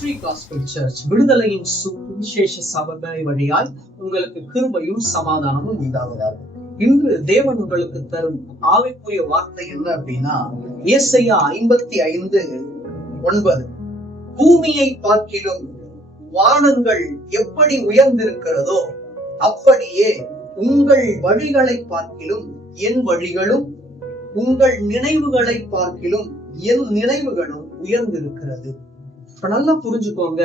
Victory gospel search விடுதலையின் சுவிசேஷ சபை வழியால் உங்களுக்கு கிருபையும் சமாதானமும் உண்டாவதாக. இன்று தேவன் உங்களுக்கு தரும் ஆவிக்குரிய வார்த்தை என்ன அப்படின்னா, ஏசாயா 55:9, பூமியை பார்க்கிலும் வானங்கள் எப்படி உயர்ந்திருக்கிறதோ அப்படியே உங்கள் வழிகளை பார்க்கிலும் என் வழிகளும், உங்கள் நினைவுகளை பார்க்கிலும் என் நினைவுகளும் உயர்ந்திருக்கிறது. இப்ப நல்லா புரிஞ்சுக்கோங்க,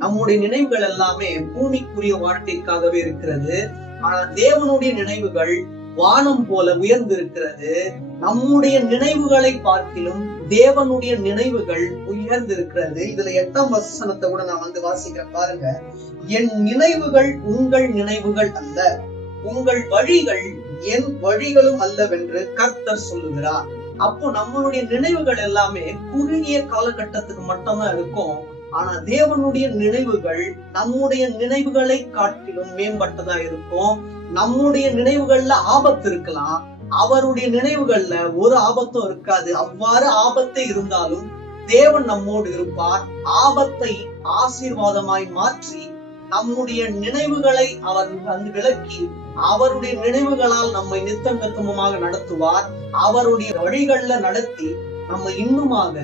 நம்முடைய நினைவுகள் எல்லாமே பூமிக்குரிய வாழ்க்கைக்காகவே இருக்கிறது. ஆனா தேவனுடைய நினைவுகள் வானம் போல உயர்ந்திருக்கிறது. நம்முடைய நினைவுகளை பார்க்கிலும் தேவனுடைய நினைவுகள் உயர்ந்திருக்கிறது. இதுல 8ஆம் வசனத்தை கூட நான் வாசிக்கிறேன் பாருங்க. என் நினைவுகள் உங்கள் நினைவுகள் அல்ல, உங்கள் வழிகள் என் வழிகளும் அல்லவென்று கர்த்தர் சொல்லுகிறார். அப்போ நம்மளுடைய நினைவுகள் எல்லாமே குறுகிய காலகட்டத்துக்கு மட்டும்தான் இருக்கும். ஆனா தேவனுடைய நினைவுகள் நம்முடைய நினைவுகளை காட்டிலும் மேம்பட்டதா இருக்கும். நம்முடைய நினைவுகள்ல ஆபத்து இருக்கலாம், அவருடைய நினைவுகள்ல ஒரு ஆபத்தும் இருக்காது. அவ்வாறு ஆபத்தை இருந்தாலும் தேவன் நம்மோடு இருப்பார். ஆபத்தை ஆசீர்வாதமாய் மாற்றி நம்முடைய நினைவுகளை அவர் விலக்கி அவருடைய நினைவுகளால் நம்மை நித்தங்கத்துவமாக நடத்துவார். அவருடைய வழிகள்ல நடத்தி நம்ம இன்னுமாக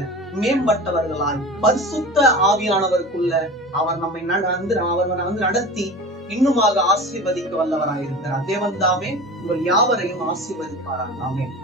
மேம்பட்டவர்களாய் பரிசுத்த ஆவியானவருக்குள்ள அவர் நம்மை நடத்தி இன்னுமாக ஆசீர்வதிக்க வல்லவராயிருக்கிறார். தேவன் தாமே உங்கள் யாவரையும் ஆசீர்வதிப்பாராம். ஆமென்.